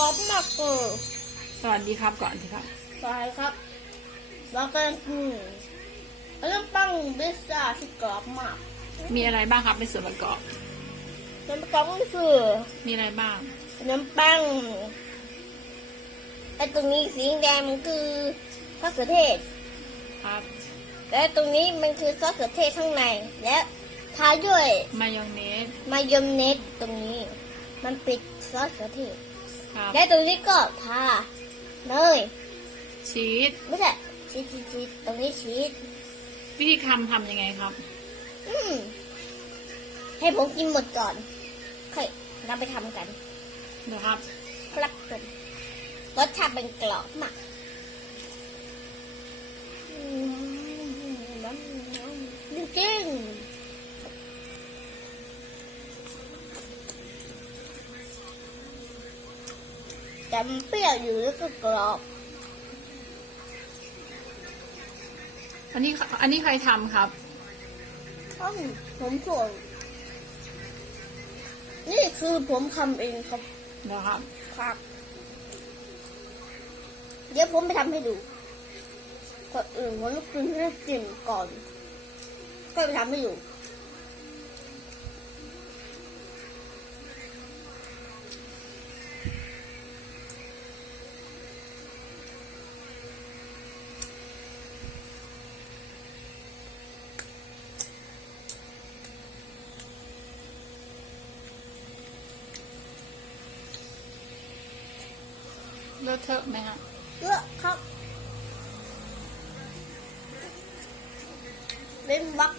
รอบมากเลยสวัสดีครับก่อนสิครับไปครับเรากำลังกินขนมปังพิซซ่าที่กรอบมากมีอะไรบ้างครับเป็นส่วนประกอบขนมปังก็คือมีอะไรบ้างขนมปังไอ้ตรงนี้สีแดงมันคือมะเขือเทศครับและตรงนี้มันคือซอสมะเขือเทศข้างในและทาด้วยมายองเนสมายองเนสตรงนี้ มันปิดซอสมะเขือเทศ ครับและตรงนี้ก็ทาเนยชีสไม่ใช่ชีสชีสชีสตรงนี้ชีสวิธีทำทำยังไงครับ อืมให้ผมกินหมดก่อนค่อยเราไปทำกันนะครับ ครับผมรสชาติเป็นกรอบมากอืมจริงๆ แต่มันเปรี้ยวอยู่แล้วก็กรอบ อันนี้อันนี้ใครทำครับอืมผมส่วน นี่คือผมทำเองครับนะครับ ครับ เดี๋ยวผมไปทำให้ดูก่อนอื่นผมต้องกินให้กินก่อน ก็ไปทำให้ดู เลอะเทอะไหมฮะเลือกครับเล่นวัก